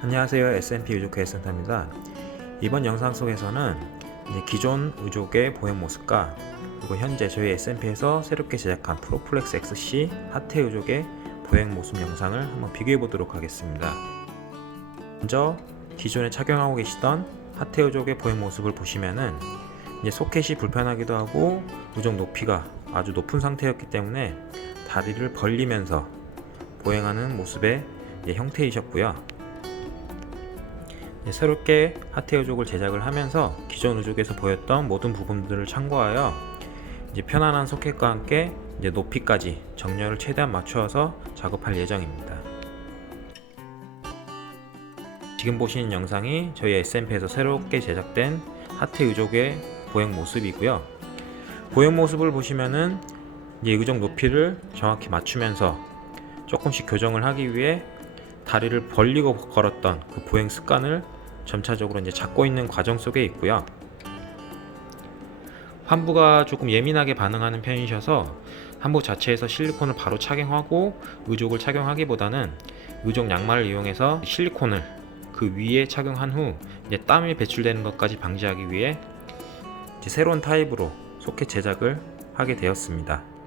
안녕하세요 S&P 유족회 센터입니다. 이번 영상 속에서는 기존 의족의 보행 모습과 그리고 현재 저희 S&P에서 새롭게 제작한 프로플렉스 XC 하태 의족의 보행 모습 영상을 한번 비교해 보도록 하겠습니다. 먼저 기존에 착용하고 계시던 하태 의족의 보행 모습을 보시면은 이제 소켓이 불편하기도 하고 의족 높이가 아주 높은 상태였기 때문에 다리를 벌리면서 보행하는 모습의 형태이셨고요. 이제 새롭게 하트 의족을 제작을 하면서 기존 의족에서 보였던 모든 부분들을 참고하여 이제 편안한 소켓과 함께 이제 높이까지 정렬을 최대한 맞추어서 작업할 예정입니다. 지금 보시는 영상이 저희 SMP에서 새롭게 제작된 하트 의족의 보행 모습이고요. 보행 모습을 보시면은 이제 의족 높이를 정확히 맞추면서 조금씩 교정을 하기 위해 다리를 벌리고 걸었던 그 보행 습관을 점차적으로 이제 잡고 있는 과정 속에 있고요. 환부가 조금 예민하게 반응하는 편이셔서 환부 자체에서 실리콘을 바로 착용하고 의족을 착용하기보다는 의족 양말을 이용해서 실리콘을 그 위에 착용한 후 이제 땀이 배출되는 것까지 방지하기 위해 새로운 타입으로 소켓 제작을 하게 되었습니다.